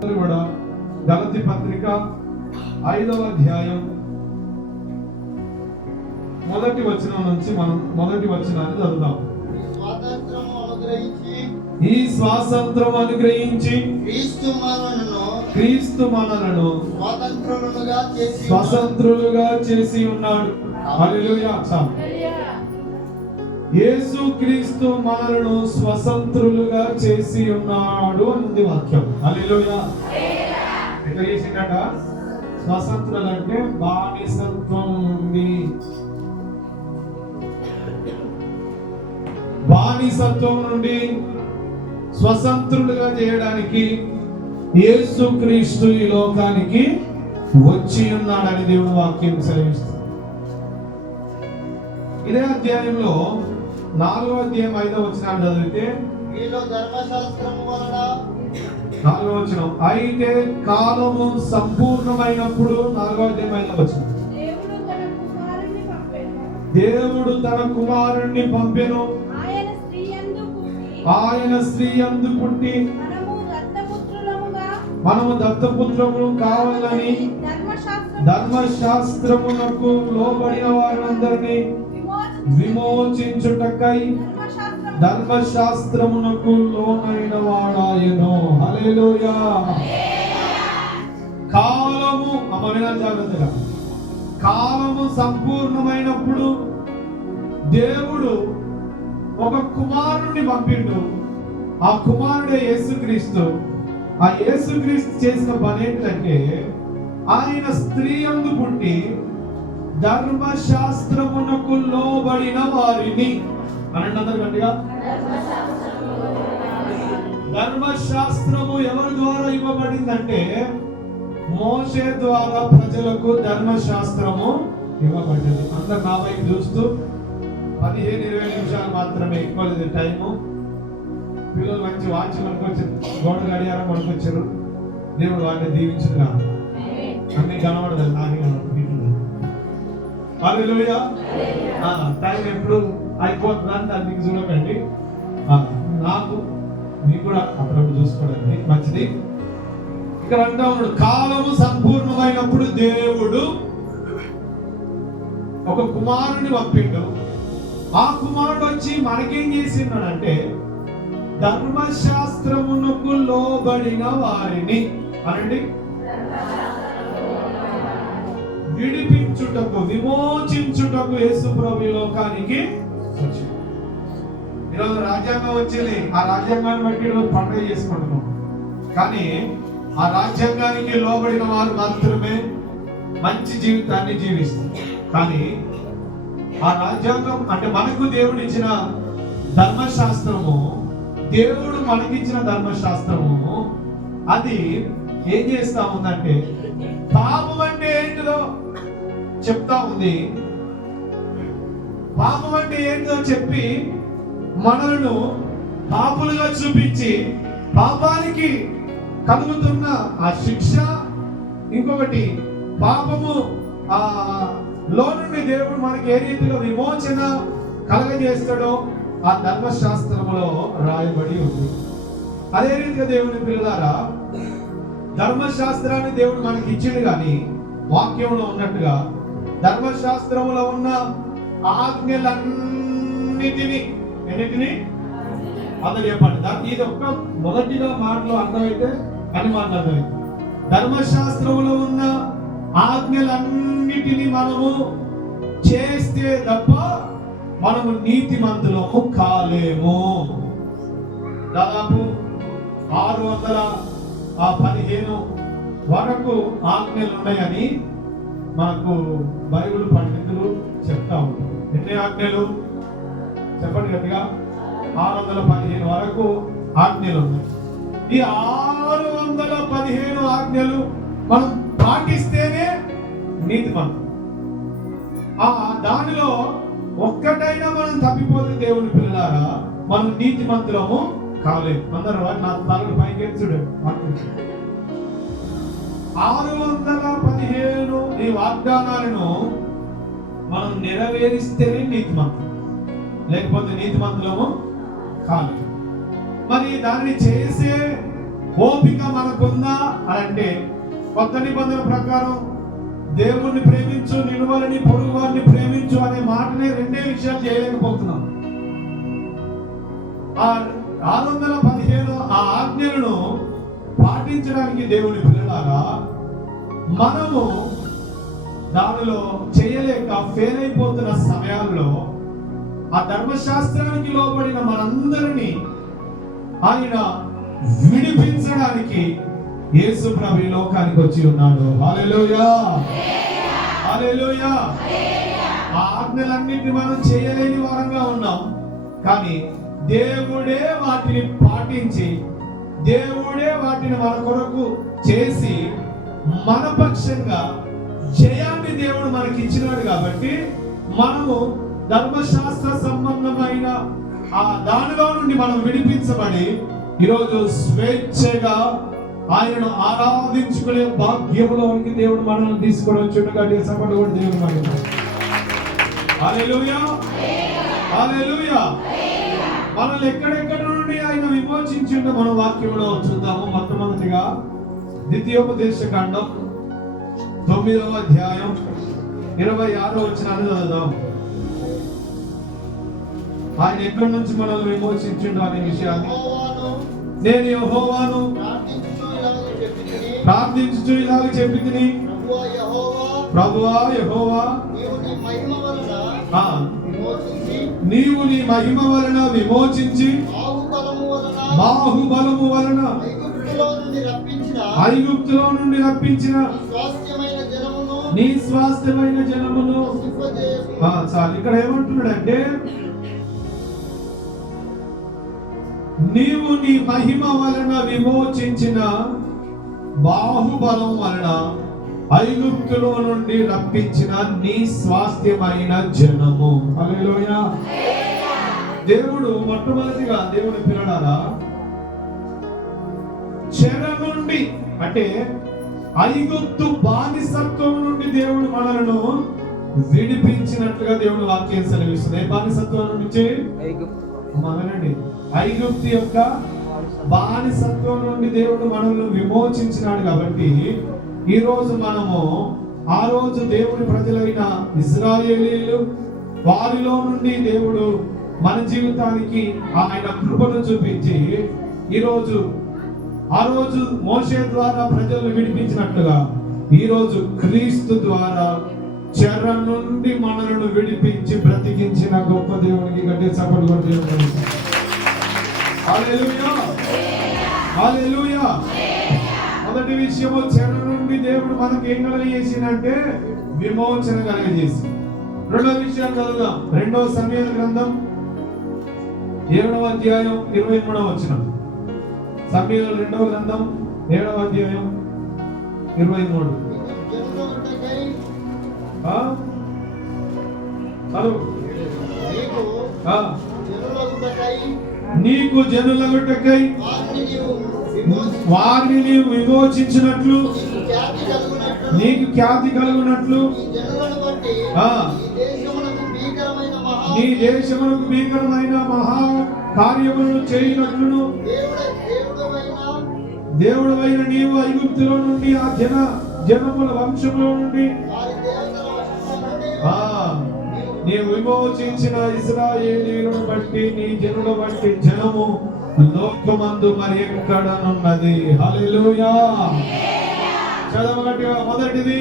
కూడా గలతీ పత్రిక 5వ అధ్యాయం మొదటి వచనం నుంచి మనం మొదటి వచనాన్ని చదువుదాం. ఈ స్వాతంత్రం అనుగ్రహించి క్రీస్తు మనలను స్వతంత్రులుగా చేసి ఉన్నాడు. హల్లెలూయా. యేసు క్రీస్తు మనలను స్వతంత్రులుగా చేసి ఉన్నాడు అని వాక్యం. హల్లెలూయా. ఎట్లా చేసిండట? స్వతంత్రులు అంటే బానిసత్వం నుండి స్వతంత్రులుగా చేయడానికి యేసు క్రీస్తు ఈ లోకానికి వచ్చి ఉన్నాడని దేవుని వాక్యం సెలవిస్తుంది. ఇదే అధ్యాయంలో 4వ అధ్యాయం 5వ వచనాన్ని చదివితే 4వ వచనం, అయితే కాలము సంపూర్ణమైనప్పుడు 4వ అధ్యాయం 5వ వచనం, దేవుడు తన కుమారుణ్ణి పంపెను, ఆయన స్త్రీ యందు పుట్టి మనము దత్తపుత్రములు కావాలని ధర్మశాస్త్రమునకు లోబడిన వారందరినీ విమోచించుటకై ధర్మశాస్త్రమునకు లోనైన వాడాయను. హల్లెలూయా. కాలము జాగ్రత్తగా, కాలము సంపూర్ణమైనప్పుడు దేవుడు ఒక కుమారుణ్ణి పంపిండు. ఆ కుమారుడే యేసుక్రీస్తు. ఆ యేసుక్రీస్తు చేసిన పని ఏంటంటే ఆయన స్త్రీ యందు పుట్టి ధర్మశాస్త్రమునకు లోబడిన వారిని అనండి గట్టిగా. ధర్మశాస్త్రము ఎవరి ద్వారా ఇవ్వబడిందంటే మోషే ద్వారా ప్రజలకు ధర్మశాస్త్రము ఇవ్వబడింది. అందరు నా వైపు చూస్తూ 15-20 నిమిషాలు మాత్రమే ఎక్కువ టైము. పిల్లలు మంచి వాచ్ కొనుకొచ్చారు, గోడ గడియారం కొనుకొచ్చారు. దేవుడు వారిని దీవించుగా. అన్ని కనబడదు, నాకే కనబడుతుంది. హల్లెలూయా. టైం ఎప్పుడు అయిపోతుందని దాన్ని చూడకండి. నాకు మీకు కూడా అప్పుడప్పుడు చూసుకోవడానికి మంచిది. ఇక్కడ అంటా ఉన్నాడు, కాలము సంపూర్ణమైనప్పుడు దేవుడు ఒక కుమారుని పంపిండు. ఆ కుమారుడు వచ్చి మనకేం చేసినాడంటే ధర్మశాస్త్రమునకు లోబడిన వారిని అనండి విడిపించుటకు, విమోచించుటకు యేసు ప్రభు ఈ లోకానికి వచ్చింది. ఈరోజు రాజ్యాంగం వచ్చింది. ఆ రాజ్యాంగాన్ని బట్టి ఈరోజు పండుగ చేసుకుంటున్నాం. కానీ ఆ రాజ్యాంగానికి లోబడిన వారు మాత్రమే మంచి జీవితాన్ని జీవిస్తారు. కానీ ఆ రాజ్యాంగం అంటే మనకు దేవుడు ఇచ్చిన ధర్మశాస్త్రము, దేవుడు మనకిచ్చిన ధర్మశాస్త్రము అది ఏం చేస్తా ఉందంటే పాపం అంటే ఏంటిదో చెప్తా ఉంది. పాపం అంటే ఏంటో చెప్పి మనలను పాపులుగా చూపించి పాపానికి కలుగుతున్న ఆ శిక్ష, ఇంకొకటి పాపము లో నుండి దేవుడు మనకి ఏ రీతిలో విమోచన కలగజేస్తాడో ఆ ధర్మశాస్త్రములో రాయబడి ఉంది. అదే రీతిగా దేవుని పిల్లలారా, ధర్మశాస్త్రాన్ని దేవుడు మనకి ఇచ్చిండు. కానీ వాక్యంలో ఉన్నట్టుగా ధర్మశాస్త్రములో ఉన్న ఆజ్ఞలన్నిటినీ అందరూ చెప్పండి. ఇది ఒక్క మొదటిగా మాటలో అర్థమైతే అని మాట్లాడమైంది. ధర్మశాస్త్రములో ఉన్న ఆజ్ఞలన్నిటినీ మనము చేస్తే తప్ప మనము నీతిమంతులము కాలేము. దాదాపు 615 వరకు ఆజ్ఞలు ఉన్నాయని మనకు బైబిల్ పండితులు చెప్తా ఉంటారు. ఎన్ని ఆజ్ఞలు చెప్పండి గట్టిగా. 615 వరకు ఆజ్ఞలు ఉన్నాయి. ఈ 615 ఆజ్ఞలు మనం పాటిస్తేనే నీతిమంతులు. దానిలో ఒక్కటైనా మనం తప్పిపోతే దేవుని పిల్లలారా మనం నీతిమంతులము కాలేదు. అందరూ నా తలను పైకి చూడండి. 615 ఈ వాగ్దానాలను మనం నెరవేరిస్తేనే నీతిమంతులు, లేకపోతే నీతిమంతులము కాలేదు. మరి దాన్ని చేసే ఓపిక మనకుందా అని అంటే, కొత్త నిబంధన ప్రకారం దేవుణ్ణి ప్రేమించు, నిలువలని పొరుగు వారిని ప్రేమించు అనే మాటనే రెండే విషయాలు చేయలేకపోతున్నాం. ఆ 615 ఆ ఆజ్ఞలను పాటించడానికి దేవుని పిల్లలారా మనము దానిలో చేయలేక ఫెయిల్ అయిపోతున్న సమయాల్లో ఆ ధర్మశాస్త్రానికి లోబడిన మనందరినీ ఆయన విడిపించడానికి యేసు ప్రభు ఈ లోకానికి వచ్చి ఉన్నాడు. హల్లెలూయా, హల్లెలూయా. ఆ ఆజ్ఞలన్నింటినీ మనం చేయలేని వారంగా ఉన్నాం, కానీ దేవుడే వాటిని పాటించి, దేవుడే వాటిని మన కొరకు చేసి మన పక్షంగా జయాన్ని దేవుడు మనకి ఇచ్చినాడు. కాబట్టి మనము ధర్మశాస్త్ర సంబంధమైన ఆ దానిలో నుండి మనం విడిపించబడి ఈరోజు స్వేచ్ఛగా ఆయనను ఆరాధించుకునే భాగ్యములోనికి దేవుడు మనల్ని తీసుకొని వచ్చుండగా సభలు కూడా దేవుడు మనకి. హల్లెలూయా, హల్లెలూయా. మనల్ని ఎక్కడెక్కడ నుండి ఆయన విమోచించిండో మన వాక్యంలో చూద్దాము. మొట్టమొదటిగా ద్వితీయోపదేశ కాండం 9వ అధ్యాయం 26వ వచనాన్ని చదువుదాం. ఆయన ఎక్కడి నుంచి మనల్ని విమోచించిండో అనే విషయాన్ని. నేను యెహోవాను ప్రార్థించుచు ఇలాగ చెప్పితిని, ప్రభువా యెహోవా, నీవు నీ మహిమ వలన విమోచించి బాహుబలము వలన ఐగుప్తులో నుండి రప్పించిన నీ స్వాస్థ్యమైన జనమును. చాలు, ఇక్కడ ఏమంటున్నాడంటే, నీవు నీ మహిమ వలన విమోచించిన బాహుబలం వలన ఐగుప్తులో నుండి రప్పించిన నీ స్వాస్థ్యమైన జనము. హల్లెలూయా. దేవుడు మొట్టమొదటిగా దేవుని పిల్లలారా చెర నుండి, అంటే ఐగుప్తు బానిసత్వం నుండి దేవుడు మనలను విడిపించినట్లుగా దేవుడు వాక్యం సెలవిస్తుంది. బానిసత్వం నుంచి మనండి ఐగుప్తు యొక్క బానిసత్వం నుండి దేవుడు మనల్ని విమోచించినాడు. కాబట్టి ఈ రోజు మనము ఆ రోజు దేవుని ప్రజలైన ఇశ్రాయేలీయులు వారిలో నుండి దేవుడు మన జీవితానికి ఆయన కృపను చూపించి ఈరోజు ఆ రోజు మోషే ద్వారా ప్రజలను విడిపించినట్లుగా ఈ రోజు క్రీస్తు ద్వారా చెర నుండి మనలను విడిపించి బ్రతికించిన గొప్ప దేవునికి గట్టి చప్పట్లు కొట్టి హల్లెలూయా, హల్లెలూయా. మొదటి విషయము, చెర నుండి దేవుడు మనకి ఏం కలగజేసిందంటే విమోచన కలగజేసి. రెండో విషయం చదువుదాం. 2వ సమూయేలు గ్రంథం 7వ అధ్యాయం 23వ వచనం. సమూయేలు 2వ గ్రంథం 7వ అధ్యాయం 23. నీకు జనులగుటకై వారిని నీవు విమోచించినట్లు, నీకు ఖ్యాతి కలుగునట్లు, నీ దేశమునకు భీకరమైన మహా కార్యములను చేయనట్లును దేవుడవైన నీవు ఐగుప్తులో నుండి ఆ జనముల వంశంలో నుండి నీవు విమోచించిన ఇశ్రాయేలీయులను బట్టి నీ జనుల బట్టి జనము లోకమందు మరి ఎక్కడనున్నది. హల్లెలూయా. చదవగట్టిగా. మొదటిది,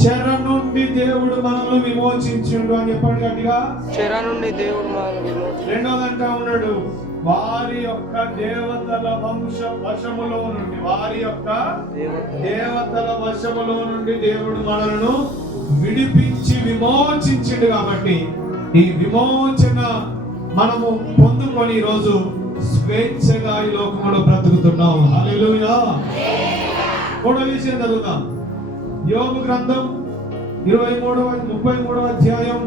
చెర నుండి దేవుడు మనల్ని విమోచించుండు అని చెప్పండి గట్టిగా. చెర నుండి దేవుడు మనల్ని విమోచించుండు. రెండోదంటా ఉన్నాడు, వారి యొక్క దేవతల వశములో నుండి, వారి యొక్క దేవతల వశములో నుండి దేవుడు మనలను విడిపించి విమోచించిండు. కాబట్టి ఈ విమోచన మనము పొందుకొని ఈరోజు స్వేచ్ఛగా ఈ లోకంలో బ్రతుకుతున్నాం. హల్లెలూయా. మూడో విషయం చదువుతాం. యోబు గ్రంథం 33వ అధ్యాయం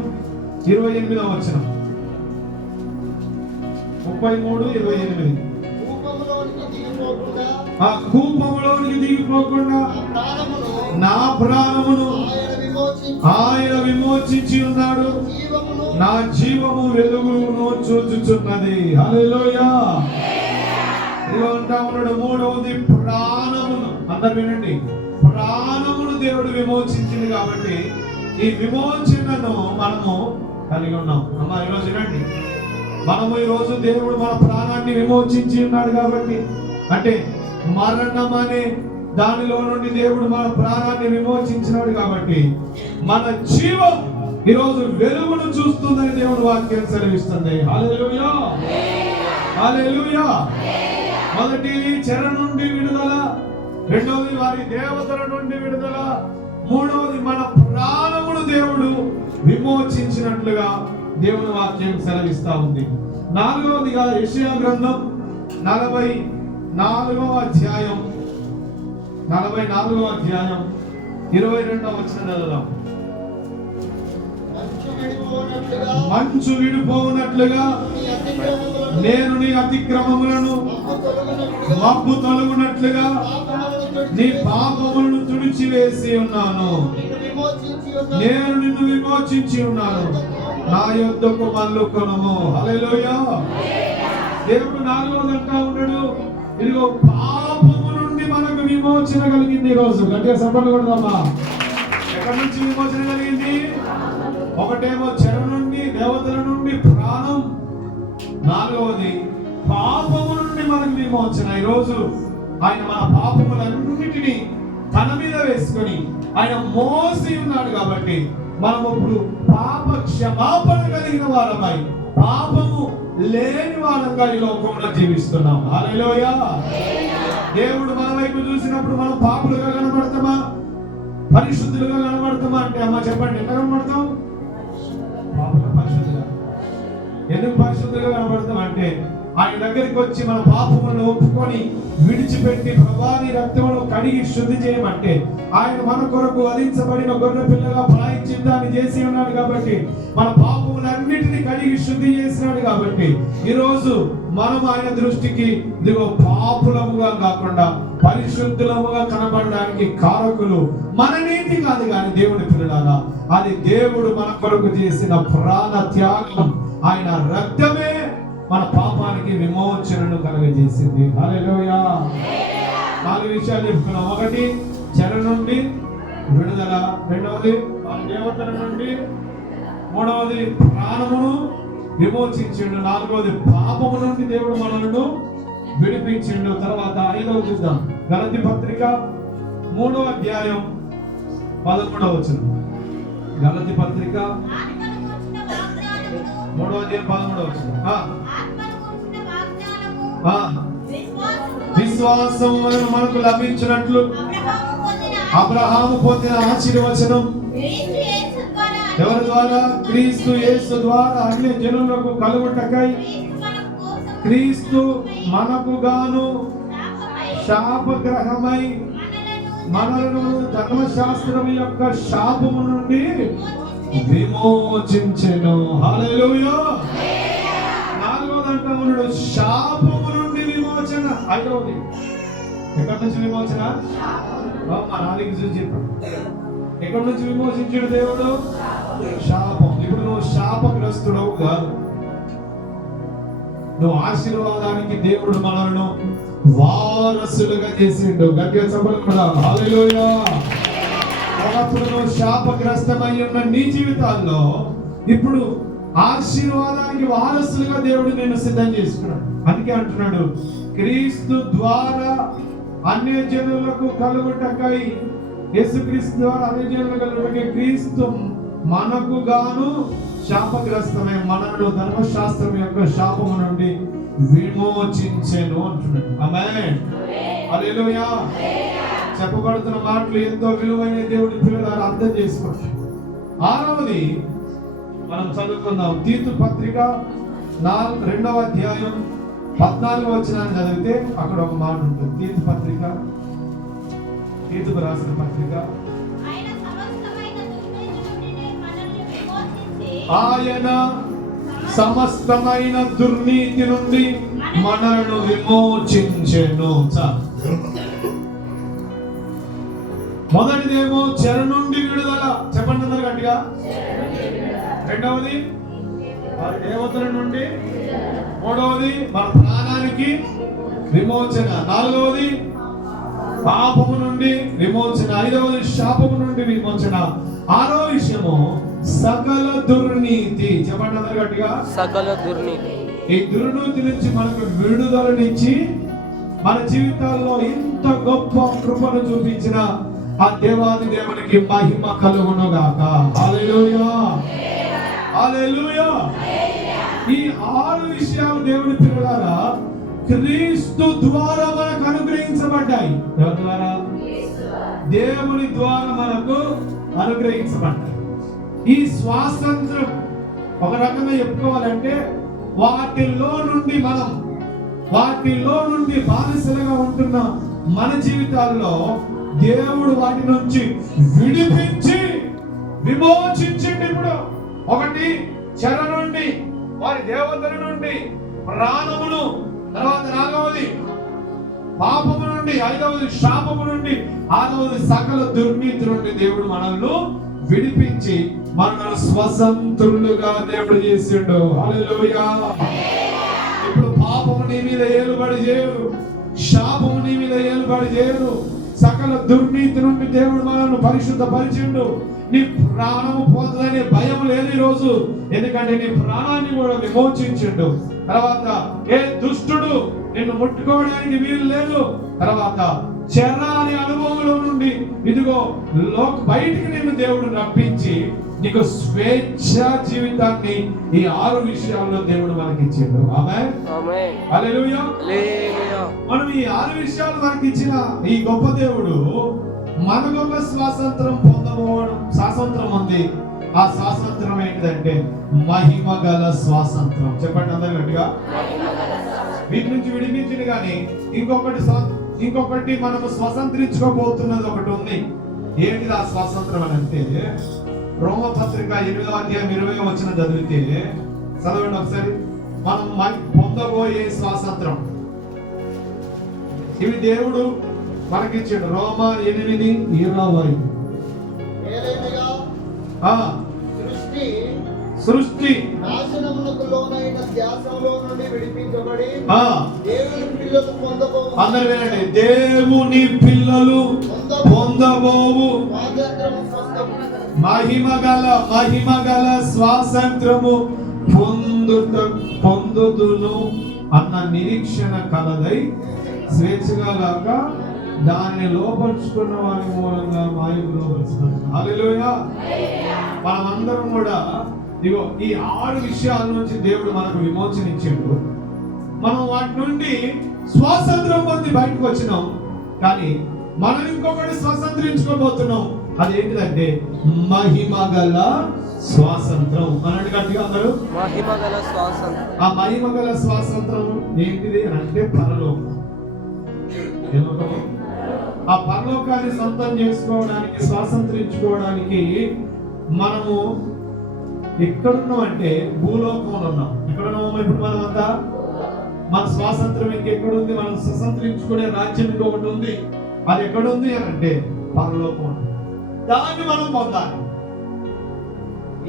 28వ వచనం. 33:28. ఆ కూపములోనికి దిగిపోకుండా నా ప్రాణమును ఆయన విమోచించి ఉన్నాడు, నా జీవము వెలుగును చూచుచున్నది. హల్లెలూయా. అంటా ఉన్నాడు. మూడవది ప్రాణమును, అందరు వినండి, ప్రాణమును దేవుడు విమోచించింది కాబట్టి ఈ విమోచనను మనము కలిగి ఉన్నాం. అమ్మా ఈరోజు వినండి, మనము ఈరోజు దేవుడు మన ప్రాణాన్ని విమోచించి ఉన్నాడు కాబట్టి, అంటే మరణం అనే దానిలో నుండి దేవుడు మన ప్రాణాన్ని విమోచించినాడు కాబట్టి మన జీవం ఈరోజు వెలుగును చూస్తుందని దేవుడు వాక్యం సెలవిస్తుంది. హల్లెలూయా, హల్లెలూయా. మొదటిది చెర నుండి విడుదల, రెండవది వారి దేవతల నుండి విడుదల, మూడవది మన ప్రాణమును దేవుడు విమోచించినట్లుగా దేవుని వాక్యం సెలవిస్తా ఉంది. నాలుగవదిగా యెషయా గ్రంథం 44వ అధ్యాయం 22వ వచనం చదువుదాం. మంచు విడిపోవునట్లుగా నేను నీ అతిక్రమములను, మబ్బు తొలగునట్లుగా నీ పాపములను తుడిచివేసి ఉన్నాను. నేను నిన్ను విమోచించి ఉన్నాను, నా యొద్దకు మళ్ళుకొనుము. హల్లెలూయా. దేవుడు నాలుగవది అంటా ఉన్నాడు, ఇదిగో పాపము నుండి మనకు విమోచన కలిగింది. ఈరోజు గట్టిగా సంపర్లు కొడదామా. ఎక్కడి నుంచి విమోచన కలిగింది? ఒకటేమో చెర నుండి, దేవతల నుండి ప్రాణం, నాలుగవది పాపము నుండి మనకు విమోచన. ఈరోజు ఆయన మన పాపములన్నిటినీ తన మీద వేసుకొని ఆయన మోసి ఉన్నాడు కాబట్టి మనం ఇప్పుడు పాప క్షమాపణ కలిగిన వారమై పాపము లేని వారంగా ఈ లోకంలో జీవిస్తున్నాం. హల్లెలూయా. దేవుడు మన వైపు చూసినప్పుడు మనం పాపులుగా కనబడతామా, పరిశుద్ధులుగా కనబడతామా అంటే అమ్మ చెప్పండి, ఎట్లా కనబడతాం? పరిశుద్ధులుగా. ఎందుకు పరిశుద్ధులుగా కనబడతాం అంటే ఆయన దగ్గరికి వచ్చి మన పాపములను ఒప్పుకొని విడిచిపెట్టి ప్రభాని రక్తమును కడిగి శుద్ధి చేయమంటే ఆయన మన కొరకు వధించబడిన గొర్రె పిల్లగా ప్రాయశ్చిత్తాన్ని చేసి ఉన్నాడు కాబట్టి మన పాపములన్నిటినీ కడిగి శుద్ధి చేసినాడు కాబట్టి ఈరోజు మనం ఆయన దృష్టికి ఇదిగో పాపులముగా కాకుండా పరిశుద్ధులముగా కనబడడానికి కారకులు మన నీతి కాదు కానీ దేవుని పిల్లలారా, అది దేవుడు మన కొరకు చేసిన ప్రాణ త్యాగం, ఆయన రక్తమే మన పాపానికి విమోచనను కలుగజేసింది. హల్లెలూయా. 4 విషయాలు చెప్పుకున్నాం. ఒకటి చెర నుండి విడుదల, రెండవది దేవతల నుండి, మూడవది ప్రాణమును విమోచించిండు, నాలుగవది పాపము నుండి దేవుడు మనలను విడిపించిండు. తర్వాత 5వ చూద్దాం. గలతీ పత్రిక 3వ అధ్యాయం 13వ వచనం. గలతీ పత్రిక 3వ అధ్యాయం 13వ వచనం. విశ్వాసం వలన మనకు లభించినట్లు అబ్రహాము పొందిన ఆశీర్వచనం ఎవరి ద్వారా? క్రీస్తు యేసు ద్వారా అన్ని జనులకు కలుగుటకై క్రీస్తు మనకు గాను శాపగ్రహమై మనలను ధర్మశాస్త్రం యొక్క శాపము నుండి విమోచించెను. హల్లెలూయా. 4వది అంటా ఉన్నాడు, శాపము నుండి విమోచన. 5వది ఎక్కడి నుంచి విమోచన? మా నాలుగు చూసి చెప్పాడు. ఎక్కడి నుంచి విమోచించాడు దేవుడు? శాపం. ఇప్పుడు నువ్వు శాపగ్రస్తుడవు కాదు, నువ్వు ఆశీర్వాదానికి దేవుడు మనలను వారసులుగా చేసిండు. గట్టిగా చెప్పండి కూడా. హల్లెలూయా. ఒకప్పుడు నువ్వు శాపగ్రస్తమై ఉన్న నీ జీవితాల్లో ఇప్పుడు ఆశీర్వాదానికి వారసులుగా దేవుడు నిన్ను సిద్ధం చేసుకున్నాడు. అందుకే అంటున్నాడు, క్రీస్తు ద్వారా అన్య జనులకు కలుగుటకై, యేసుక్రీస్తు ద్వారా అన్య జనులకు కలుగుటకై క్రీస్తు మనకు గాను శాపగ్రస్తమై మనను ధర్మశాస్త్రం యొక్క శాపము నుండి విమోచించెను అంటున్నాడు. ఆమేన్. హల్లెలూయా. చెప్పబడుతున్న మాటలు ఎంతో విలువైన దేవుడి పిల్లలు అర్థం చేసుకోండి. 6వది మనం చదువుకుందాం. తీతు పత్రిక 2వ అధ్యాయం 14వ వచనాన్ని చదివితే అక్కడ ఒక మాట ఉంటుంది. తీతు పత్రిక, తీతుకు రాసిన పత్రిక, ఆయన సమస్తమైన దుర్నీతి నుండి మనలను విమోచించెను. మొదటిదేమో చెర నుండి విడుదల, చెప్పండి అందరు గట్టిగా. రెండవది దేవతల నుండి, మూడవది మన ప్రాణానికి విమోచన. 4వది పాపము నుండి విమోచన. 5వది శాపము నుండి విమోచన. 6వ విషయము సకల దుర్నీతి. చెప్పండి అందరూ గట్టిగా, సకల దుర్నీతి. ఈ దుర్నీతి నుంచి మనకు విడుదలనిచ్చి మన జీవితాల్లో ఇంత గొప్ప కృపను చూపించిన ఆ దేవాది దేవునికి మహిమ కలుగును గాక. హల్లెలూయా, హల్లెలూయా. ఈ 6 విషయాలు దేవుని పిల్లలారా క్రీస్తు ద్వారా మనకు అనుగ్రహించబడ్డాయి. ఎవరి ద్వారా? దేవుని ద్వారా మనకు అనుగ్రహించబడ్డాయి. ఈ స్వాతంత్రం ఒక రకంగా చెప్పుకోవాలంటే వాటిలో నుండి బానిసలుగా ఉంటున్న మన జీవితాల్లో దేవుడు వాటి నుంచి విడిపించి విమోచించింది. ఇప్పుడు ఒకటి చెర నుండి, వారి దేవతల నుండి, ప్రాణమును, తర్వాత 4వది పాపము నుండి, 5వది శాపము నుండి, 6వది సకల దుర్నీతి నుండి దేవుడు మనల్ని విడిపించి మనల్ని స్వతంత్రులుగా దేవుడు చేసిండు. హల్లెలూయా. ఇప్పుడు పాపము నీ మీద ఏలుబడి చేయరు, శాపము నీ మీద ఏలుబడి చేయరు. సకల దుర్నీతి నుండి దేవుడు మనల్ని పరిశుద్ధపరిచిండు. నీ ప్రాణము పోతుందనే భయం లేదు ఈరోజు, ఎందుకంటే నీ ప్రాణాన్ని కూడా విమోచించిండు. తర్వాత ఏ దుష్టుడు నిన్ను ముట్టుకోవడానికి వీలు లేదు. తర్వాత చెరాని అనుభవంలో నుండి ఇదిగో బయటికి నిన్ను దేవుడు రప్పించి నీకు స్వేచ్ఛ జీవితాన్ని ఈ 6 విషయాల్లో దేవుడు మనకి ఇచ్చిండు. ఆమేన్, హల్లెలూయా. మనం ఈ 6 విషయాలు మనకి ఇచ్చిన ఈ గొప్ప దేవుడు మనకొక స్వాతంత్రం పొందబోవడం, స్వాతంత్రం ఉంది. ఆ స్వాతంత్రం ఏంటిదంటే మహిమ గల స్వాతంత్రం. చెప్పండి అందరూ గట్టిగా. వీటి నుంచి విడిపించింది కానీ ఇంకొకటి మనము స్వతంత్రించుకోబోతున్నది ఒకటి ఉంది. ఏంటిది ఆ స్వాతంత్రం అని అంటే రోమపత్రిక 8వ అధ్యాయం 20వ వచనం చదివితే, చదవండి ఒకసారి. మనం పొందబోయే స్వాతంత్రం ఇవి దేవుడు మనకిచ్చాడు. రోమా 8:20. సృష్టి నాశనమునకు లోనైన ధ్యాసంలో నుండి విడిపించబడి దేవుని పిల్లలు పొందబోవు. అందరూ వినండి. దేవుని పిల్లలు పొందబోవు మహిమగల స్వాతంత్రము పొందుదును అన్న నిరీక్షణ కలదై స్వేచ్ఛగా గాక దానిని లోపరుచుకున్న వారి మూలంగా మాయకు లోపరుచుకున్నాం. హల్లెలూయా. మనమందరం కూడా ఇగో ఈ 6 విషయాల నుంచి దేవుడు మనకు విమోచన ఇచ్చిండు. మనం వాటి నుండి స్వాతంత్రం పొంది బయటకు వచ్చినాం. కానీ మనం ఇంకొకటి స్వతంత్రించుకోబోతున్నాం. అదేంటిదంటే మహిమగల స్వాతంత్రం. అన్నట్టు గట్టిగా అందరూ మహిమగల స్వాతంత్రం. ఆ మహిమగల స్వాతంత్రం ఏంటిది అని అంటే పరలోకం. ఆ పరలోకాన్ని సొంతం చేసుకోవడానికి, స్వాతంత్రించుకోవడానికి మనము ఎక్కడున్నాం అంటే భూలోకంలో ఉన్నాం. ఎక్కడున్నాము ఇప్పుడు మనం అంతా? మన స్వాతంత్రం ఇంకెక్కడుంది? మనం స్వతంత్రించుకునే రాజ్యం ఇంకొకటి ఉంది. అది ఎక్కడుంది అని అంటే పరలోకం. దాన్ని మనం పొందాలి.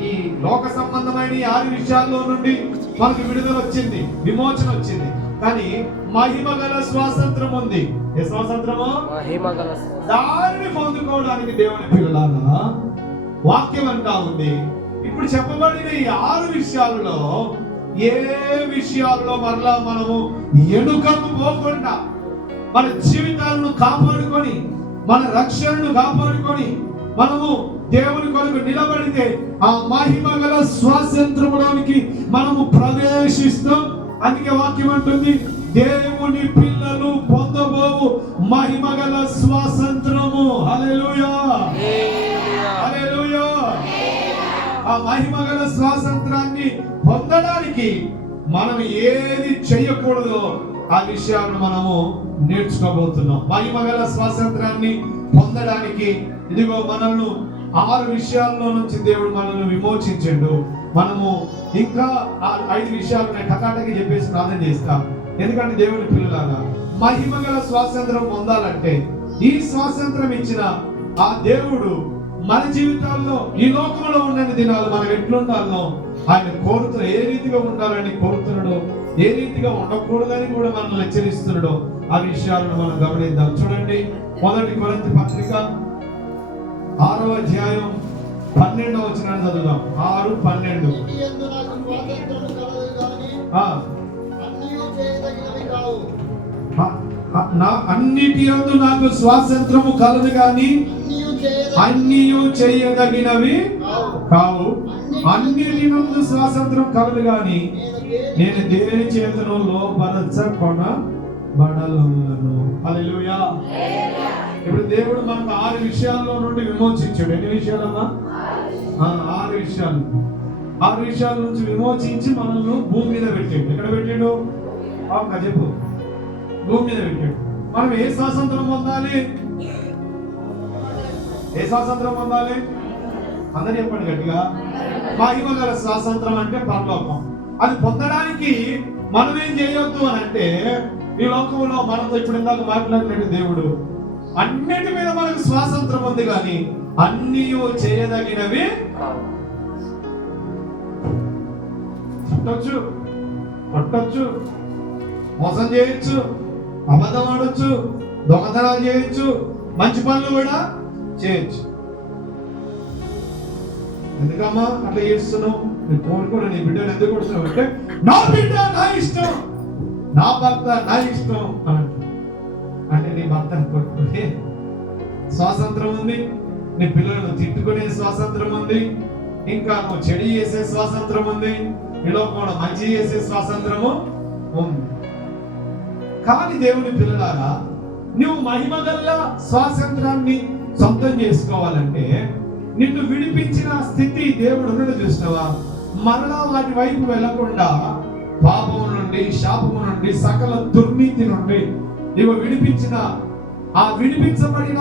ఈ లోక సంబంధమైన 6 విషయాల్లో నుండి మనకు విడుదల వచ్చింది, విమోచన వచ్చింది. కానీ మహిమగల స్వాతంత్రం ఉంది. ఏ స్వాతంత్రమో? మహిమగల. దానిని పొందుకోవడానికి దేవుని పిల్లలారా వాక్యం అంటా ఉంది. ఇప్పుడు చెప్పబడిన ఈ 6 విషయాలలో ఏ విషయాల్లో మరలా మనము ఎనుకకు పోకుండా మన జీవితాలను కాపాడుకొని, మన రక్షణను కాపాడుకొని మనము దేవుని కొరకు నిలబడితే ఆ మహిమగల స్వాతంత్రములోనికి మనము ప్రవేశిస్తాం. అందుకే వాక్యం అంటుంది దేవుని పిల్లలు పొందబోవు మహిమగల స్వాతంత్రము. హల్లెలూయా, హల్లెలూయా. ఆ మహిమగల స్వాతంత్రాన్ని పొందడానికి మనం ఏది చేయకూడదో ఆ విషయాలను మనము నేర్చుకోబోతున్నాం. మహిమగల స్వాతంత్రాన్ని పొందడానికి ఇదిగో మనల్ని 6 విషయాల్లో నుంచి దేవుడు మనల్ని విమోచించండు. మనము ఇంకా 5 విషయాలు నేను టకాటకి చెప్పేసి ప్రార్థన చేస్తా. ఎందుకంటే దేవుని పిల్లలాగా మహిమగల స్వాతంత్రం పొందాలంటే ఈ స్వాతంత్రం ఇచ్చిన ఆ దేవుడు మన జీవితాల్లో ఈ లోకంలో ఉన్న దినాలు మనం ఎట్లుండాలో ఆయన కోరుతున్న, ఏ రీతిగా ఉండాలని కోరుతున్నాడో, ఏ రీతిగా ఉండకూడదని కూడా మనల్ని హెచ్చరిస్తున్నాడో ఆ విషయాలను మనం గమనిద్దాం. చూడండి, 1 కొరింథీ పత్రిక 6వ అధ్యాయం 12వ వచనాన్ని చదువుదాం. 6:12. అన్నిటి యందు నాకు స్వాతంత్రము కలదు గాని అన్నియు చేయదగినవి కావు. అన్నిటి యందు స్వాతంత్రం కలదు గాని నేను దేని చేతను లోబరచకొనబడలను. హల్లెలూయా. ఇప్పుడు దేవుడు మనకు 6 విషయాల్లో నుండి విమోచించాడు. ఎన్ని విషయాలన్నా? 6 విషయాలు. 6 విషయాల నుంచి విమోచించి మనల్ని భూమి మీద పెట్టాడు. ఎక్కడ పెట్టాడు? చెప్పు. భూమి మీద పెట్టాడు. మనం ఏ స్వాతంత్రం పొందాలి? ఏ స్వాతంత్రం పొందాలి? అందరూ చెప్పండి గట్టిగా. మహిమ గల స్వాతంత్రం అంటే పరలోకం. అది పొందడానికి మనం ఏం చేయొద్దు అని అంటే, ఈ లోకంలో మనతో ఇప్పుడు ఇందాక మాట్లాడినట్టు దేవుడు అన్నిటి మీద మనకు స్వాతంత్రం ఉంది కానీ అన్నీ చేయదగినవి చుట్టొచ్చు, కొట్టొచ్చు, మోసం చేయొచ్చు, అబద్ధం ఆడొచ్చు, దొంగతనాలు చేయొచ్చు, మంచి పనులు కూడా చేయొచ్చు. ఎందుకమ్మా అట్లా చేస్తున్నావు? నేను కోరుకోను, నీ బిడ్డను ఎందుకు కొడుతున్నావు అంటే, నా బిడ్డ నా ఇష్టం, నా భర్త నా ఇష్టం అంటే నీ భర్తను కొట్టుకునే స్వాతంత్రం ఉంది, నీ పిల్లలను తిట్టుకునే స్వాతంత్రం ఉంది, ఇంకా నువ్వు చెడు చేసే స్వాతంత్రం ఉంది, ఈ లోకంలో మంచి చేసే స్వాతంత్రము ఉంది. కానీ దేవుని పిల్లలారా, నువ్వు మహిమగల్ల స్వాతంత్రాన్ని సొంతం చేసుకోవాలంటే నిన్ను విడిపించిన స్థితి దేవుడు ఉన్నది చూసినావా? మరలా వాటి వైపు వెళ్లకుండా పాపము నుండి, శాపము నుండి, సకల దుర్నీతి నుండి నీవు విడిపించిన ఆ విడిపించబడిన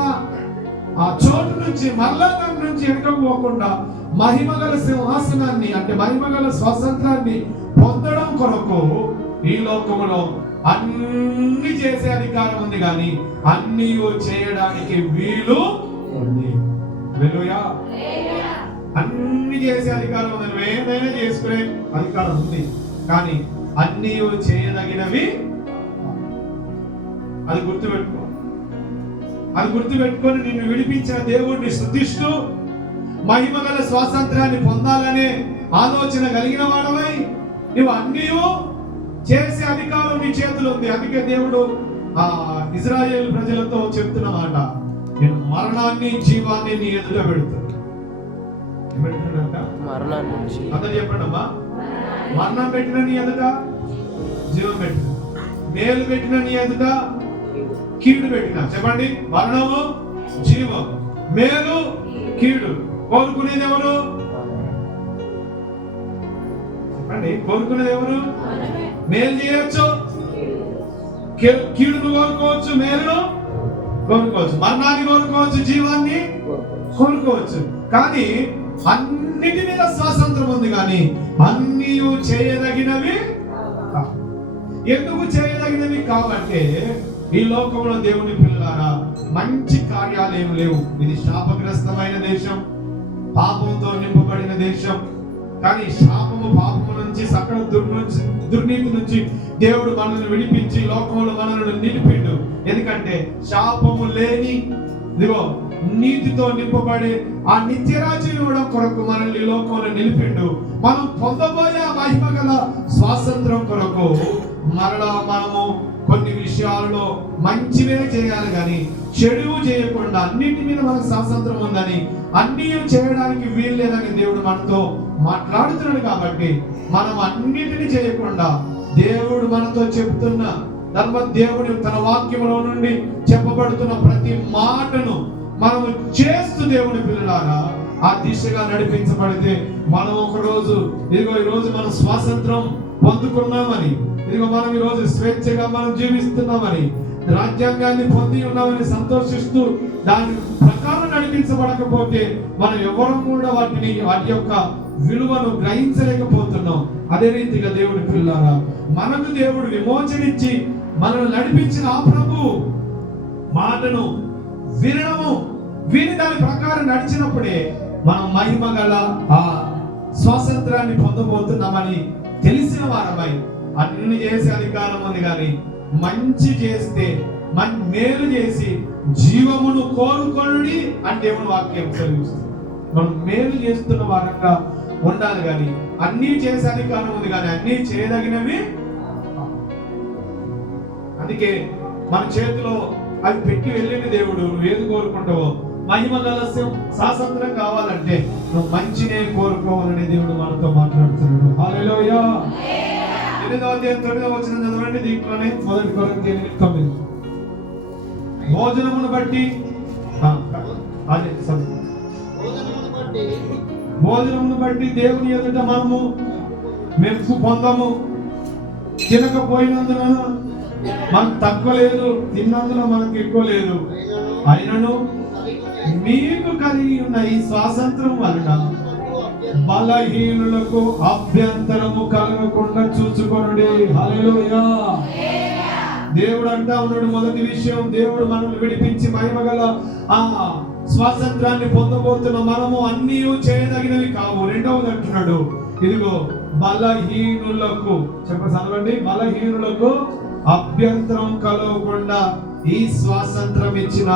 ఆ చోటు నుంచి మరలా దాని నుంచి వెనుకపోకుండా మహిమగల సింహాసనాన్ని అంటే మహిమగల స్వాతంత్రాన్ని పొందడం కొరకు ఈ లోకములో అన్ని చేసే అధికారం ఉంది కానీ అన్ని చేయడానికి వీలు ఉంది. హల్లెలూయా. అన్ని చేసే అధికారం ఉంది, నువ్వు ఏదైనా చేసుకునే అధికారం ఉంది, కానీ అన్ని చేయదగినవి. అది గుర్తుపెట్టుకో. అది గుర్తుపెట్టుకొని నిన్ను విడిపించిన దేవుడిని స్తుతిస్తూ మహిమగల స్వాతంత్రాన్ని పొందాలనే ఆలోచన కలిగిన వాడవై నువ్వు అన్నీ చేసే అధికారం నీ చేతిలో ఉంది. అందుకే దేవుడు ఇజ్రాయేల్ ప్రజలతో చెప్తున్న మాట, నేను మరణాన్ని జీవాన్ని నీ ఎదుట పెడుతున్నా. అందరు చెప్పండి అమ్మా. మరణం పెట్టిన నీ ఎదుట జీవం పెట్టిన, మేలు పెట్టిన నీ ఎదుట కీడు పెట్టిన. చెప్పండి. మరణము, జీవం, మేలు, కీడు. కోరుకునేది ఎవరు? చెప్పండి. కోరుకునేది ఎవరు? మేలు చేయొచ్చు, కీడును కోరుకోవచ్చు, మేలును కోరుకోవచ్చు, మరణాన్ని కోరుకోవచ్చు, జీవాన్ని కోరుకోవచ్చు. కానీ అన్నిటి మీద స్వాతంత్రం ఉంది, కానీ అన్నీ చేయదగినవి. ఎందుకు చేయదగినవి కావంటే ఈ లోకంలో దేవుని పిల్లలారా మంచి కార్యాలు ఏమి లేవు. ఇది శాపగ్రస్తమైన దేశం, పాపంతో నింపబడిన దేశం. కానీ శాపము, పాపము నుంచి, సకల దుర్నీతి నుంచి దేవుడు మనల్ని విడిపించి లోకంలో మనల్ని నిలిపిండు. ఎందుకంటే శాపము లేని ఇదిగో నీతితో నింపబడే ఆ నిత్యరాజ్యం ఇవ్వడం కొరకు మనల్ని లోకంలో నిలిపిండు. మనం పొందబోయే మహిమ గల స్వాతంత్రం కొరకు మరలా మనము కొన్ని విషయాల్లో మంచివే చేయాలి కానీ చెడు చేయకుండా అన్నిటి మీద మనకు స్వాతంత్రం ఉందని, అన్ని చేయడానికి వీల్లేదని దేవుడు మనతో మాట్లాడుతున్నాడు. కాబట్టి మనం అన్నిటిని చేయకుండా దేవుడు మనతో చెప్తున్న దేవుడు తన వాక్యంలో నుండి చెప్పబడుతున్న ప్రతి మాటను మనము చేస్తూ దేవుని పిల్లలారా ఆ దిశగా నడిపించబడితే మనం ఒకరోజు ఇదిగో ఈరోజు మనం స్వాతంత్రం పొందుకున్నామని, ఇదిగో మనం ఈరోజు స్వేచ్ఛగా మనం జీవిస్తున్నామని, రాజ్యాంగాన్ని పొంది ఉన్నామని సంతోషిస్తూ దాని ప్రకారం నడిపించబడకపోతే మనం ఎవరు కూడా వాటి యొక్క విలువను గ్రహించలేకపోతున్నాం. అదే రీతిగా దేవుడి పిల్లారా మనకు దేవుడు విమోచనిచ్చి మనల్ని నడిపించిన ఆ ప్రభు మాటను వినడము విని దాని ప్రకారం నడిచినప్పుడే మనం మహిమ గల ఆ స్వాతంత్రాన్ని పొందబోతున్నామని తెలిసిన వారమై అన్ని చేసే అధికారం ఉంది. కానీ మంచి చేస్తే మేలు చేసి జీవమును కోరుకొనుడి అని దేవుని వాక్యం చదివిస్తుంది. మనం మేలు చేస్తున్న వారంగా ఉండాలి. కానీ అన్ని చేసే అధికారం ఉంది, కానీ అన్ని చేయదగినవి. అందుకే మన చేతిలో అవి పెట్టి వెళ్ళిన దేవుడు ఏది కోరుకుంటావో మహిమ గల స్వాతంత్రం కావాలంటే నువ్వు మంచినే కోరుకోవాలని దేవుడు మనతో మాట్లాడుతున్నాడు. హల్లెలూయా. 8వ అధ్యాయం 9వ వచనం చదవండి. దీంట్లోనే 1 కొరింథీ 8:9 భోజనమును బట్టి భోజనమును బట్టి దేవుని ఎదుట మనము మెప్పు పొందము. తినకపోయినందున మనకు తక్కువ లేదు, తిన్నందున మనకు ఎక్కువ లేదు. అయినను మీకు కలిగి ఉన్న ఈ స్వాతంత్రం వలన బలహీనులకు అభ్యంతరము కలగకుండా చూసుకొనుడి. హల్లెలూయా. దేవుడు అంటా ఉన్నాడు, మొదటి విషయం, దేవుడు మనల్ని విడిపించి మహిమగల ఆ స్వాతంత్రాన్ని పొందబోతున్న మనము అన్నీ చేయదగినవి కావు. రెండవది అంటున్నాడు, ఇదిగో బలహీనులకు చదవండి, బలహీనులకు అభ్యంతరం కలగకుండా ఈ స్వాతంత్రం ఇచ్చిన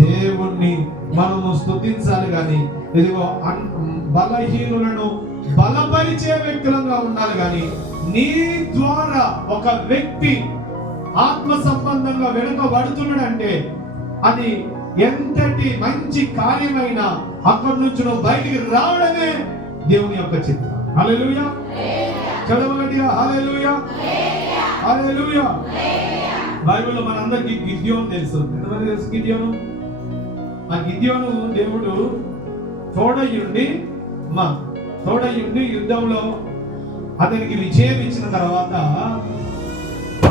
దేవుణ్ణి మనము స్తుతించాలి. కానీ ఇదిగో బలహీనులను బలపరిచే వ్యక్తులంగా ఉండాలి. కానీ నీ ద్వారా ఒక వ్యక్తి ఆత్మ సంబంధంగా వెనుకబడుతున్నాడంటే అది ఎంతటి మంచి కార్యమైన అక్కడి నుంచి నువ్వు బయటికి రావడమే దేవుని యొక్క చిత్తం. హల్లెలూయా. చదవగట్టిగా హల్లెలూయా, హల్లెలూయా. బైబిల్లో మనందరికీ గిద్యోను తెలుసు. ఎంతమంది తెలుసు గిద్యోను? ఆ గిద్యోను దేవుడు తోడయ్యుండి యుద్ధంలో అతనికి విజయం ఇచ్చిన తర్వాత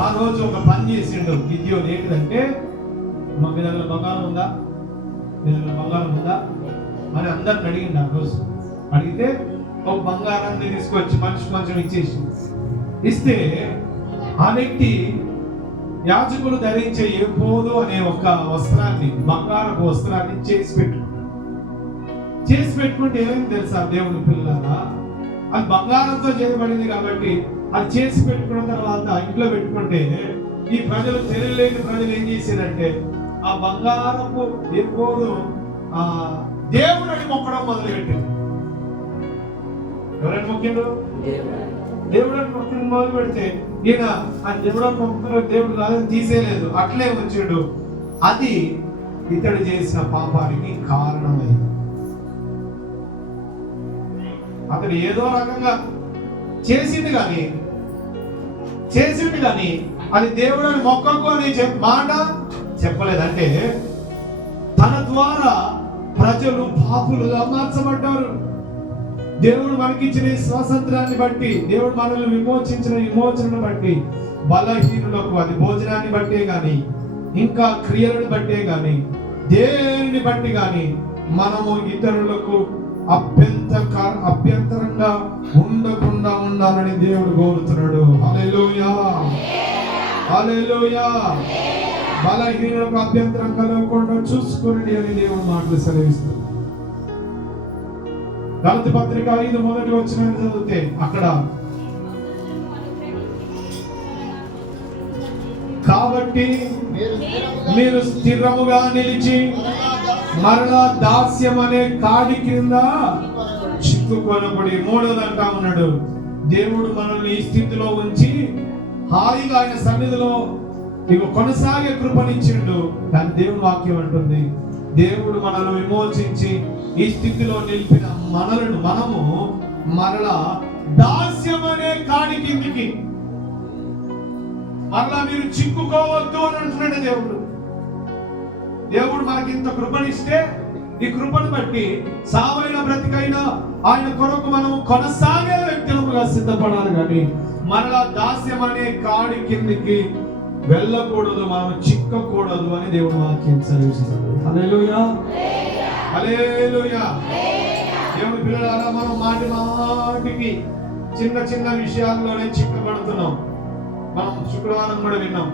ఆ రోజు ఒక పని చేసిండు గిద్యోను. ఏంటంటే, మా మీ దగ్గర బంగారం ఉందా, మీ దగ్గర బంగారం ఉందా అని అందరిని అడిగిండు. ఆ రోజు అడిగితే ఒక బంగారాన్ని తీసుకొచ్చి మనిషి కొంచెం ఇస్తే ఆ వ్యక్తి యాజకులు ధరించే ఏపోదు అనే ఒక వస్త్రాన్ని, బంగారపు వస్త్రాన్ని చేసి పెట్టుకుంటే ఏమైంది తెలుసా దేవుని పిల్లలారా? అది బంగారంతో చేయబడింది కాబట్టి అది చేసి పెట్టుకున్న తర్వాత ఇంట్లో పెట్టుకుంటే ఈ ప్రజలు, తెలియలేని ప్రజలు ఏం చేశారంటే ఆ బంగారపు ఏపోదు దేవుడిని మొక్కడం మొదలుపెట్టారు. ఎవరైనా మొక్కిండు? దేవుడిని మొక్కడం మొదలు పెడితే ఈయన ఆ దేవుడిని మొక్కుతున్న దేవుడు కాదని తీసేయలేదు, అట్లే వచ్చాడు. అది ఇతడు చేసిన పాపానికి కారణమైంది. అతడు ఏదో రకంగా చేసింది కానీ అది దేవుడిని మొక్కకు అని మాట చెప్పలేదంటే తన ద్వారా ప్రజలు పాపులుగా మార్చబడ్డారు. దేవుడు మనకిచ్చిన స్వాతంత్రాన్ని బట్టి, దేవుడు మనల్ని విమోచించిన విమోచనను బట్టి బలహీనులకు, అది భోజనాన్ని బట్టే గాని ఇంకా క్రియలను బట్టే గాని దేనిని బట్టి గాని మనము ఇతరులకు అభ్యంతరంగా ఉండకుండా ఉండాలని దేవుడు కోరుతున్నాడు. హల్లెలూయా, హల్లెలూయా. బలహీనులకు అభ్యంతరం కలగకుండా చూసుకోండి అని దేవుడు మాటలు సెలవిస్తుంది. గలతీ పత్రిక 5 మొదటి వచనం చదివితే అక్కడ, కాబట్టి మీరు స్థిరముగా నిలిచి మరలా దాస్యం అనే కాడి కింద చిక్కుకొనబడి. మూడోది అంటా ఉన్నాడు, దేవుడు మనల్ని ఈ స్థితిలో ఉంచి హాయిగా ఆయన సన్నిధిలో కొనసాగే కృపనిచ్చిండు. కానీ దేవుని వాక్యం అంటుంది, దేవుడు మనల్ని విమోచించి ఈ స్థితిలో నిలిపిన మనము మరలా దాస్యం అనే కాడి కిందికి మరలా మీరు చిక్కుకోవద్దు అని అంటున్నాడు దేవుడు. దేవుడు మనకి ఇంత కృపనిస్తే ఈ కృపను బట్టి సావైన బ్రతికైనా ఆయన కొరకు మనము కొనసాగే వ్యక్తులుగా సిద్ధపడాలి. కానీ మరలా దాస్యం అనే కాడి కిందికి వెళ్ళకూడదు, మనం చిక్కకూడదు అని దేవుడు వాక్యం సెలవిస్తుంది. హల్లెలూయా, హల్లెలూయా. దేవుని పిల్లలారా, మనం మాటికి చిన్న విషయాల్లోనే చిక్కబడుతున్నాం. మనం శుక్రవారం కూడా విన్నాం,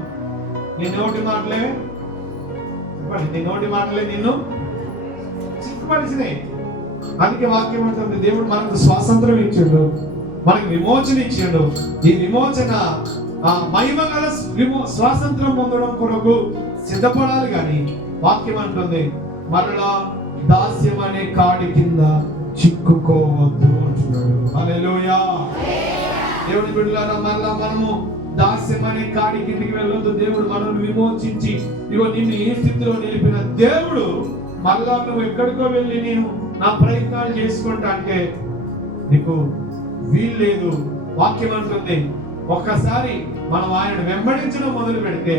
నీ నోటి మాటలే నిన్ను సిగ్గుపరిచినాయి. అందుకే వాక్యం అంటుంది, దేవుడు మనకు స్వాతంత్రం ఇచ్చిండు, మనకు విమోచన ఇచ్చిండు. ఈ విమోచన మహిమ గల స్వాతంత్రం పొందడం కొరకు సిద్ధపడాలి. కానీ వాక్యం అంటుంది మరలా దాస్యం అనే కాడి కింద చిక్కుకోవద్దు అంటున్నాడు. హల్లెలూయా. దేవుని బిడ్డలారా, మరలా మనము దాస్యం అనే కాడి కిందికి వెళ్ళొద్దు. దేవుడు మనల్ని విమోచించి ఇగో నిన్ను ఈ స్థితిలో నిలిపిన దేవుడు మరలా నువ్వు ఎక్కడికో వెళ్ళి నేను నా ప్రయత్నాలు చేసుకుంటా అంటే నీకు వీల్లేదు. వాక్యం అంటుంది ఒక్కసారి మనం ఆయన వెంబడించడం మొదలు పెడితే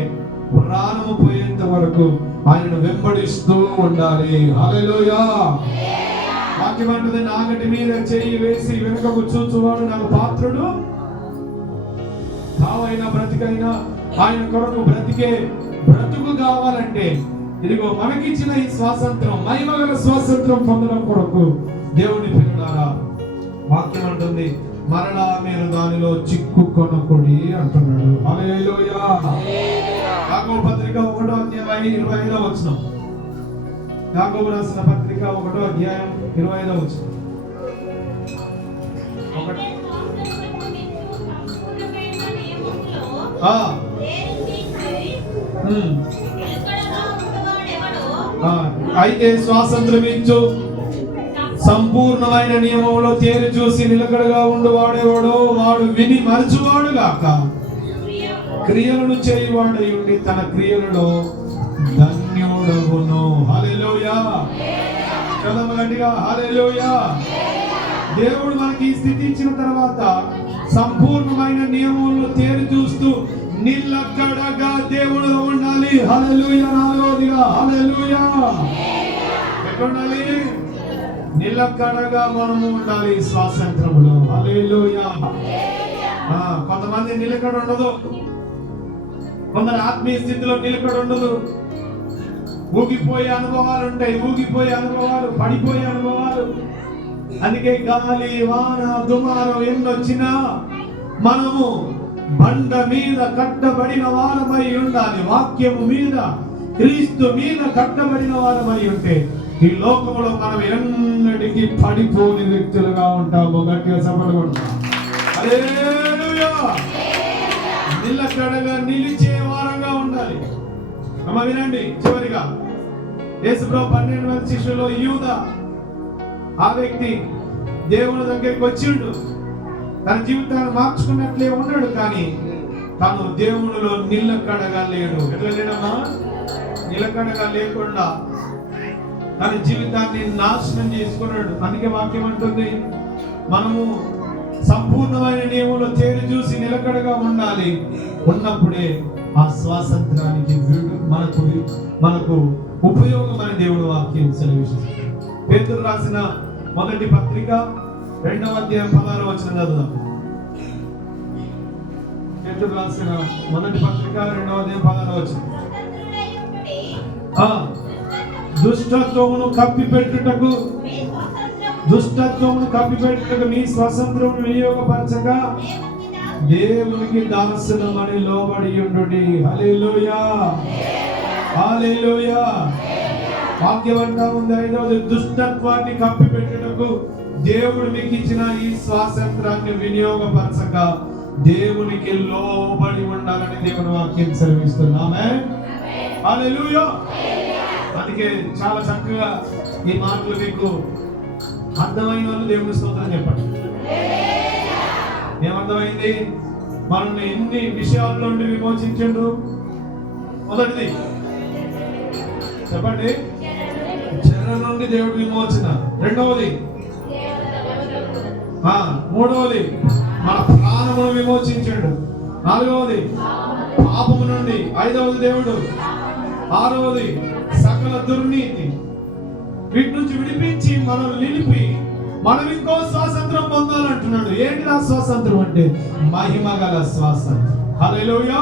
ప్రాణము పోయేంత వరకు ఆయనను వెంబడిస్తూ ఉండాలి. హల్లెలూయా. వాక్యం అంటుంది నాగటి మీద చెయ్యి వేసి వెనుకకు చూచువాడు నాకు పాత్రుడు కావైనా బ్రతికైనా ఆయన కొరకు బ్రతుకు కావాలంటే ఇదిగో మనకిచ్చిన ఈ స్వాతంత్రం మహిమగల స్వాతంత్రం పొందడం కొరకు దేవుని పిల్లలారా వాక్యం అంటుంది మరలా మీరు దానిలో చిక్కుకొనకుడి అంటున్నాడు. హల్లెలూయా. యాకోబు పత్రిక 1వ అధ్యాయం 25వ వచనం. యాకోబు రాసిన పత్రిక 1వ అధ్యాయం 25వ వచనం. అయితే స్వాతంత్రం ఇచ్చు సంపూర్ణమైన నియమంలో తేరి చూసి నిలకడగా ఉండువాడేవాడో వాడు విని మరచువాడు గాక క్రియలను చేయువాడై ఉండి తన క్రియలలో ధన్యుడగును. హల్లెలూయా. చదవండి గట్టిగా, హల్లెలూయా. దేవుడు మనకి ఈ స్థితి ఇచ్చిన తర్వాత సంపూర్ణమైన నియమంలో తేరి చూస్తూ నిలకడగా దేవుడిలో ఉండాలి. హల్లెలూయా. నాలుగోదిగా హల్లెలూయా. ఎక్కడుండాలి? నిలకడగా మనము ఉండాలి స్వాతంత్రములో. హల్లెలూయా. కొంతమంది నిలకడ ఉండదు, కొందరు ఆత్మీయ స్థితిలో నిలకడ ఉండదు. ఊగిపోయే అనుభవాలు ఉంటాయి, పడిపోయే అనుభవాలు. అందుకే గాలి వాన దుమారం ఎన్నొచ్చినా మనము బండ మీద కట్టబడిన వారమై ఉండాలి. వాక్యము మీద క్రీస్తు మీద కట్టబడిన వారమై ఉంటే ఈ లోకంలో మనం ఎన్నటికీ పడిపోని వ్యక్తులుగా ఉంటాము. గట్టిగా సఫలం ఉంటాం. హల్లెలూయా. నిలకడగా నిలిచే వారంగా ఉండాలి. అమ్మ వినండి, చివరిగా యేసుప్రభు 12 మంది శిష్యుల్లో యూదా ఆ వ్యక్తి దేవుని దగ్గరికి వచ్చిండు, తన జీవితాన్ని మార్చుకున్నట్లే ఉన్నాడు. కానీ తను దేవునిలో నిలకడగా లేడు. ఎట్లా లేడమ్మా? నిలకడగా లేకుండా తన జీవితాన్ని నాశనం చేసుకున్నాడు. అందుకే వాక్యం అంటుంది మనము సంపూర్ణమైన నియమంలో తేరి చూసి నిలకడగా ఉండాలి. ఉన్నప్పుడే ఆ స్వాతంత్రానికి మనకు ఉపయోగమని దేవుడు వాక్యం సెలవిస్తుంది. పేతురు రాసిన మొదటి పత్రిక 2వ అధ్యాయం 16వ వచనం చదువుదాం. పేతురు రాసిన మొదటి పత్రిక 2వ అధ్యాయం 16వ వచనం. దుష్టత్వమును కప్పిపెట్టుటకు మీ స్వాతంత్రమును వినియోగపరచగా దేవునికి దాసులమని లోబడి ఉండుడి. హల్లెలూయా. హల్లెలూయా. వాక్యం అంటా ఉంది 5వది దుష్టత్వాన్ని కప్పిపెట్టుటకు దేవుడు మీకు ఇచ్చిన ఈ స్వాతంత్రాన్ని వినియోగపరచక దేవునికి లోబడి ఉండాలని దేవుని వాక్యం సెలవిస్తుంది. ఆమేన్. హల్లెలూయా. అందుకే చాలా చక్కగా ఈ మాటలు మీకు అర్థమైన వాళ్ళు దేవుని స్తోత్రం చెప్పండి. ఏమర్థమైంది? మనల్ని ఎన్ని విషయాల నుండి విమోచించండు? మొదటిది చెప్పండి, చెర నుండి దేవుడు విమోచన. రెండవది, మూడవది మన ప్రాణమును విమోచించండు. నాలుగవది పాపము నుండి. ఐదవది దేవుడు. ఆరవది సకల దుర్నీతి. వీటి నుంచి విడిపించి మనల్ని నిలిపి మనం ఇంకో స్వాతంత్రం పొందాలంటున్నాడు. ఏంటి ఆ స్వాతంత్రం అంటే మహిమగల స్వాతంత్రం. హల్లెలూయా.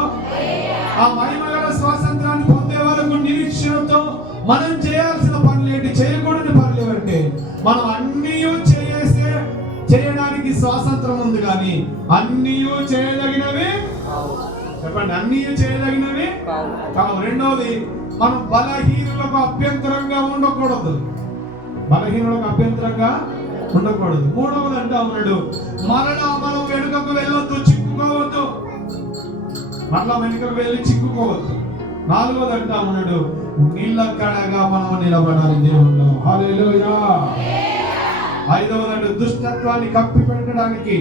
ఆ మహిమగల స్వాతంత్రాన్ని పొందే వరకు నిరీక్షణతో మనం చేయాల్సిన పనులు ఏంటి, చేయకూడని పనులు ఏమంటే మనం అన్నీ చేయడానికి స్వాతంత్రం ఉంది. కానీ అన్నీ చేయదగినవి చెప్పండి, అన్నీ చేయదగినవి కావు. రెండవది మనం బలహీనులకు అభ్యంతరంగా ఉండకూడదు. బలహీనులకు అభ్యంతరంగా ఉండకూడదు. మూడవది అంటా ఉన్నాడు, మరలా మనం వెనుకకు వెళ్ళొద్దు, చిక్కుకోవద్దు. మరలా వెనుకకు వెళ్ళి చిక్కుకోవద్దు. నాలుగవది అంటా ఉన్నాడు, నీళ్ళ కడగా మనం నిలబడాలి దేవుళ్ళు. హల్లెలూయా. ఐదవది అంటే దుష్టత్వాన్ని కప్పి పెట్టడానికి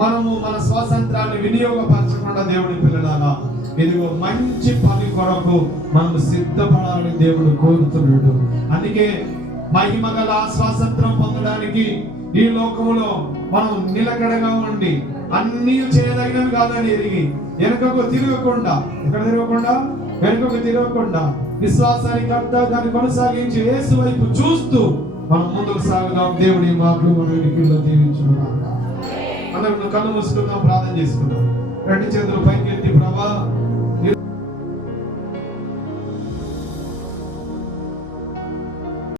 మనము మన స్వాతంత్రాన్ని వినియోగపరచకుండా దేవుడి పిల్లలారా ఇదిగో మంచి పని కొరకు మనం సిద్ధపడాలని దేవుడు కోరుతున్నాడు. అందుకే మహిమ గల స్వాతంత్రం పొందడానికి ఈ లోకములో మనం నిలకడగా ఉండి అన్నీ చేయదగినవి కాదని ఎరిగి వెనుకకు తిరగకుండా, వెనుకకు తిరగకుండా విశ్వాసానికి అర్థ దాన్ని కొనసాగించి యేసు వైపు చూస్తూ మనం ముందుకు సాగుదాం. దేవుడి మాటలు మన వెనుకల్లో దీవించును. మనం కళ్ళు మూసుకుందాం, ప్రార్థన చేసుకుందాం. రెండు చేతులు పైకి ఎత్తి, ప్రభా